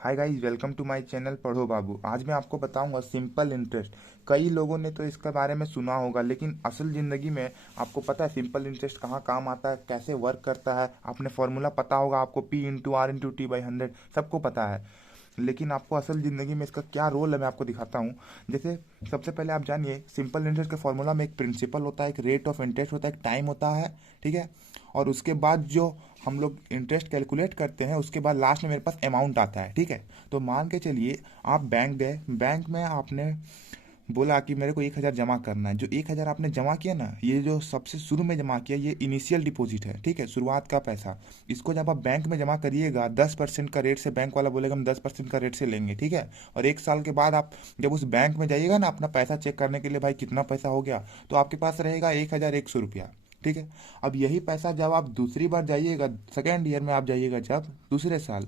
Hi guys, welcome to my channel Padho Babu. आज मैं आपको बताऊंगा सिंपल इंटरेस्ट। कई लोगों ने तो इसके बारे में सुना होगा, लेकिन असल ज़िंदगी में आपको पता है सिंपल इंटरेस्ट कहाँ काम आता है, कैसे वर्क करता है। आपने फॉर्मूला पता होगा, आपको P/R/T/100 सबको पता है। लेकिन आपको असल ज़िंदगी में इसका क्या रोल है मैं आपको दिखाता हूँ। जैसे सबसे पहले आप जानिए, सिंपल इंटरेस्ट के फॉर्मूला में एक प्रिंसिपल होता है, एक रेट ऑफ इंटरेस्ट होता है, एक टाइम होता है। ठीक है। और उसके बाद जो हम लोग इंटरेस्ट कैलकुलेट करते हैं, उसके बाद लास्ट में मेरे पास अमाउंट आता है। ठीक है। तो मान के चलिए आप बैंक गए, बैंक में आपने बोला कि मेरे को 1,000 जमा करना है। जो 1,000 आपने जमा किया ना, ये जो सबसे शुरू में जमा किया, ये इनिशियल डिपॉजिट है। ठीक है, शुरुआत का पैसा। इसको जब आप बैंक में जमा करिएगा, 10% का रेट से बैंक वाला बोलेगा हम 10% का रेट से लेंगे। ठीक है। और 1 साल के बाद आप जब उस बैंक में जाइएगा ना अपना पैसा चेक करने के लिए, भाई कितना पैसा हो गया, तो आपके पास रहेगा 1,100 रुपया। ठीक है। अब यही पैसा जब आप दूसरी बार जाइएगा, सेकेंड ईयर में आप जाइएगा जब दूसरे साल,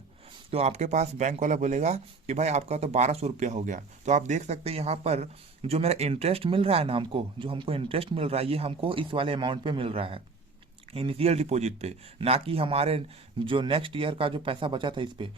तो आपके पास बैंक वाला बोलेगा कि भाई आपका तो 1,200 रुपया हो गया। तो आप देख सकते हैं यहाँ पर जो मेरा इंटरेस्ट मिल रहा है ना, हमको जो हमको इंटरेस्ट मिल रहा है, ये हमको इस वाले अमाउंट पे मिल रहा है, इनिशियल डिपॉजिट पे, ना कि हमारे जो नेक्स्ट ईयर का जो पैसा बचा था इस पे।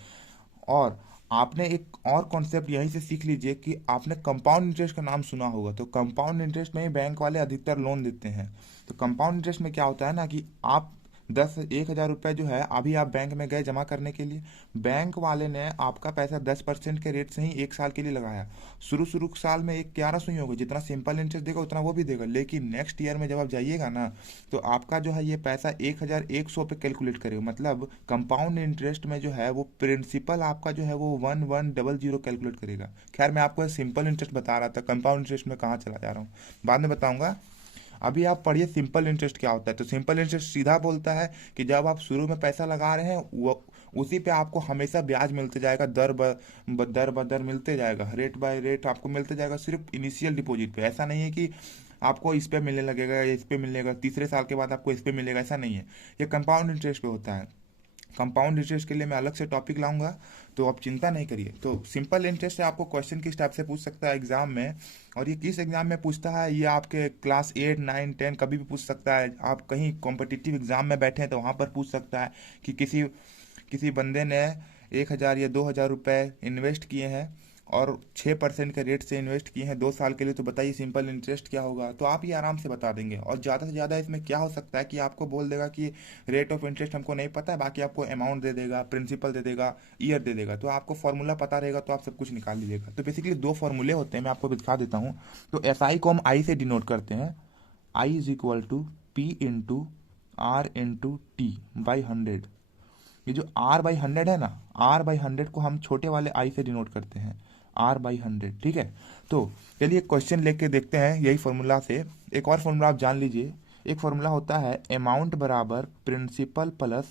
और आपने एक और कॉन्सेप्ट यहीं से सीख लीजिए कि आपने कंपाउंड इंटरेस्ट का नाम सुना होगा। तो कंपाउंड इंटरेस्ट में ही बैंक वाले अधिकतर लोन देते हैं। तो कंपाउंड इंटरेस्ट में क्या होता है ना कि आप 1,000 रुपये जो है, अभी आप बैंक में गए जमा करने के लिए, बैंक वाले ने आपका पैसा 10% के रेट से ही 1 साल के लिए लगाया। शुरू शुरू साल में एक 1,100 ही होगा, जितना सिंपल इंटरेस्ट देगा उतना वो भी देगा। लेकिन नेक्स्ट ईयर में जब आप जाइएगा ना, तो आपका जो है ये पैसा 1,100 पे कैलकुलेट करेगा। मतलब कंपाउंड इंटरेस्ट में जो है वो प्रिंसिपल आपका जो है वो 1,100 कैलकुलेट करेगा। खैर, मैं आपको सिंपल इंटरेस्ट बता रहा था, कंपाउंड इंटरेस्ट में कहाँ चला जा रहा हूँ बाद में बताऊंगा। अभी आप पढ़िए सिंपल इंटरेस्ट क्या होता है। तो सिंपल इंटरेस्ट सीधा बोलता है कि जब आप शुरू में पैसा लगा रहे हैं, वो उसी पे आपको हमेशा ब्याज मिलते जाएगा, दर ब दर मिलते जाएगा, रेट बाय रेट आपको मिलते जाएगा, सिर्फ इनिशियल डिपॉजिट पे। ऐसा नहीं है कि आपको इस पे मिलने लगेगा या इस पे मिलेगा, तीसरे साल के बाद आपको इस पे मिलेगा, ऐसा नहीं है। ये कंपाउंड इंटरेस्ट पे होता है। कंपाउंड इंटरेस्ट के लिए मैं अलग से टॉपिक लाऊंगा, तो आप चिंता नहीं करिए। तो सिंपल इंटरेस्ट से आपको क्वेश्चन किस टाइप से पूछ सकता है एग्जाम में, और ये किस एग्जाम में पूछता है, ये आपके क्लास 8 9 10 कभी भी पूछ सकता है। आप कहीं कॉम्पिटिटिव एग्जाम में बैठे हैं तो वहाँ पर पूछ सकता है कि किसी किसी बंदे ने 1,000 या 2,000 रुपये इन्वेस्ट किए हैं और 6% के रेट से इन्वेस्ट किए हैं 2 साल के लिए, तो बताइए सिंपल इंटरेस्ट क्या होगा। तो आप ये आराम से बता देंगे। और ज़्यादा से ज़्यादा इसमें क्या हो सकता है कि आपको बोल देगा कि रेट ऑफ इंटरेस्ट हमको नहीं पता है, बाकी आपको अमाउंट दे देगा, प्रिंसिपल दे देगा, ईयर दे देगा। तो आपको फॉर्मूला पता रहेगा तो आप सब कुछ निकाल लीजिएगा। तो बेसिकली दो फॉर्मूले होते हैं, मैं आपको दिखा देता हूँ। तो एस आई को हम आई से डिनोट करते हैं। I is equal to P/R/T/100। ये जो R/100 है ना, R/100 को हम छोटे वाले आई से डिनोट करते हैं, R/100। ठीक है। तो चलिए क्वेश्चन लेके देखते हैं यही फॉर्मूला से। एक और फॉर्मूला आप जान लीजिए। एक फॉर्मूला होता है अमाउंट बराबर प्रिंसिपल प्लस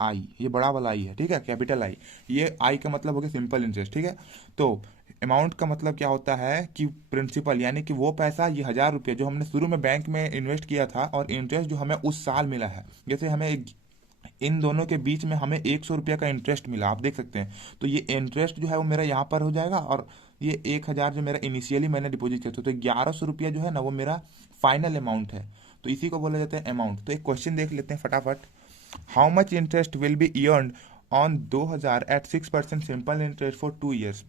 आई। ये बड़ा वाला आई है, ठीक है, कैपिटल आई। ये आई का मतलब हो गया सिंपल इंटरेस्ट। ठीक है। तो अमाउंट का मतलब क्या होता है कि प्रिंसिपल, यानी कि वो पैसा, ये 1,000 रुपये जो हमने शुरू में बैंक में इन्वेस्ट किया था, और इंटरेस्ट जो हमें उस साल मिला है। जैसे हमें इन दोनों के बीच में हमें 100 रुपया का इंटरेस्ट मिला, आप देख सकते हैं। तो ये इंटरेस्ट जो है वो मेरा यहाँ पर हो जाएगा, और ये 1,000 जो मेरा इनिशियली मैंने डिपॉजिट किया था, तो 1,100 रुपया जो है ना वो मेरा फाइनल अमाउंट है। तो इसी को बोला जाता है अमाउंट। तो एक क्वेश्चन देख लेते हैं फटाफट। How much interest will be earned on 2,000 at 6% simple interest for 2 years.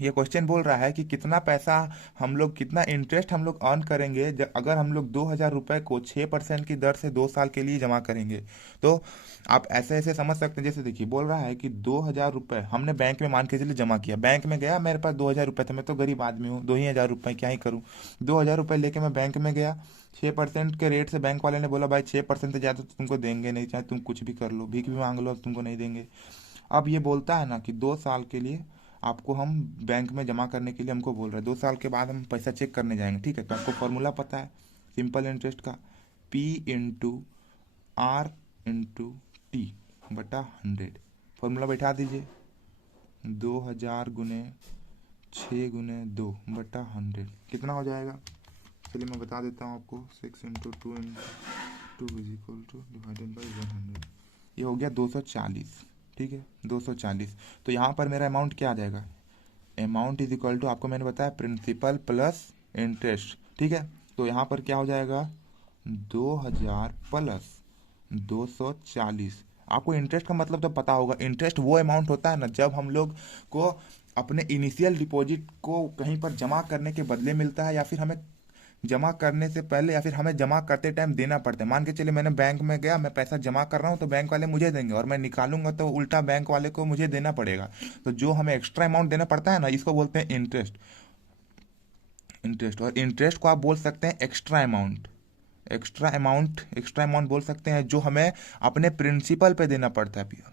ये क्वेश्चन बोल रहा है कि कितना पैसा हम लोग, कितना इंटरेस्ट हम लोग अर्न करेंगे अगर हम लोग 2,000 रुपये को 6% की दर से 2 साल के लिए जमा करेंगे। तो आप ऐसे ऐसे समझ सकते हैं। जैसे देखिए, बोल रहा है कि 2,000 रुपये हमने बैंक में मान के चलिए जमा किया। बैंक में गया, मेरे पास 2,000 रुपये थे, मैं तो गरीब आदमी हूँ, 2 ही 1,000 रुपये क्या ही करूँ। 2,000 रुपये लेके मैं बैंक में गया, 6% के रेट से बैंक वाले ने बोला भाई 6% से ज़्यादा तो तुमको देंगे नहीं, चाहे तुम कुछ भी कर लो, भीख भी मांग लो, तुमको नहीं देंगे। अब ये बोलता है ना कि 2 साल के लिए आपको हम बैंक में जमा करने के लिए हमको बोल रहे हैं, 2 साल के बाद हम पैसा चेक करने जाएंगे। ठीक है। तो आपको फॉर्मूला पता है सिंपल इंटरेस्ट का, P/R/T/100। फॉर्मूला बैठा दीजिए, 2,000 गुने 6 गुने 2/100 कितना हो जाएगा। चलिए मैं बता देता हूँ आपको, 6 × 2 × 2 = 100 ये हो गया 240। ठीक है, 240। तो यहाँ पर मेरा अमाउंट क्या आ जाएगा, अमाउंट इज इक्वल टू, आपको मैंने बताया प्रिंसिपल प्लस इंटरेस्ट। ठीक है। तो यहाँ पर क्या हो जाएगा, 2,000 प्लस 240। आपको इंटरेस्ट का मतलब तो पता होगा। इंटरेस्ट वो अमाउंट होता है ना जब हम लोग को अपने इनिशियल डिपॉजिट को कहीं पर जमा करने के बदले मिलता है, या फिर हमें जमा करने से पहले, या फिर हमें जमा करते टाइम देना पड़ता है। मान के चलिए मैंने बैंक में गया, मैं पैसा जमा कर रहा हूँ तो बैंक वाले मुझे देंगे, और मैं निकालूंगा तो उल्टा बैंक वाले को मुझे देना पड़ेगा। तो जो हमें एक्स्ट्रा अमाउंट देना पड़ता है ना, इसको बोलते हैं इंटरेस्ट। इंटरेस्ट, और इंटरेस्ट को आप बोल सकते हैं एक्स्ट्रा अमाउंट। एक्स्ट्रा अमाउंट बोल सकते हैं जो हमें अपने प्रिंसिपल पे देना पड़ता है।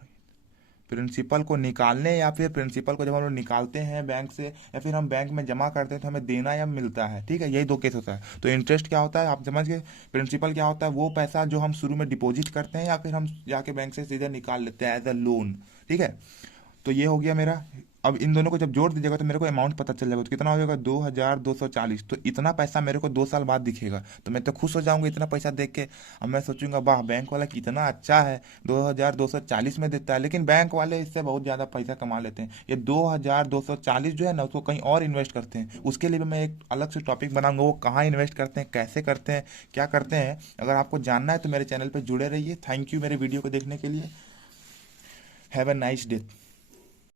प्रिंसिपल को निकालने, या फिर प्रिंसिपल को जब हम लोग निकालते हैं बैंक से, या फिर हम बैंक में जमा करते हैं तो हमें देना या मिलता है। ठीक है, यही दो केस होता है। तो इंटरेस्ट क्या होता है आप समझ गए। प्रिंसिपल क्या होता है, वो पैसा जो हम शुरू में डिपॉजिट करते हैं, या फिर हम जाके बैंक से सीधे निकाल लेते हैं एज अ लोन। ठीक है, तो ये हो गया मेरा। अब इन दोनों को जब जोड़ दीजिएगा तो मेरे को अमाउंट पता चल जाएगा। तो कितना हो जाएगा, 2240। तो इतना पैसा मेरे को 2 साल बाद दिखेगा, तो मैं तो खुश हो जाऊंगा इतना पैसा देख के। अब मैं सोचूंगा वाह बैंक वाला कितना अच्छा है, 2240 में देता है। लेकिन बैंक वाले इससे बहुत ज़्यादा पैसा कमा लेते हैं। ये 2240 जो है ना, उसको कहीं और इन्वेस्ट करते हैं। उसके लिए भी मैं एक अलग से टॉपिक बनाऊंगा, वो कहाँ इन्वेस्ट करते हैं, कैसे करते हैं, क्या करते हैं। अगर आपको जानना है तो मेरे चैनल पर जुड़े रहिए। थैंक यू मेरे वीडियो को देखने के लिए। Have a nice day.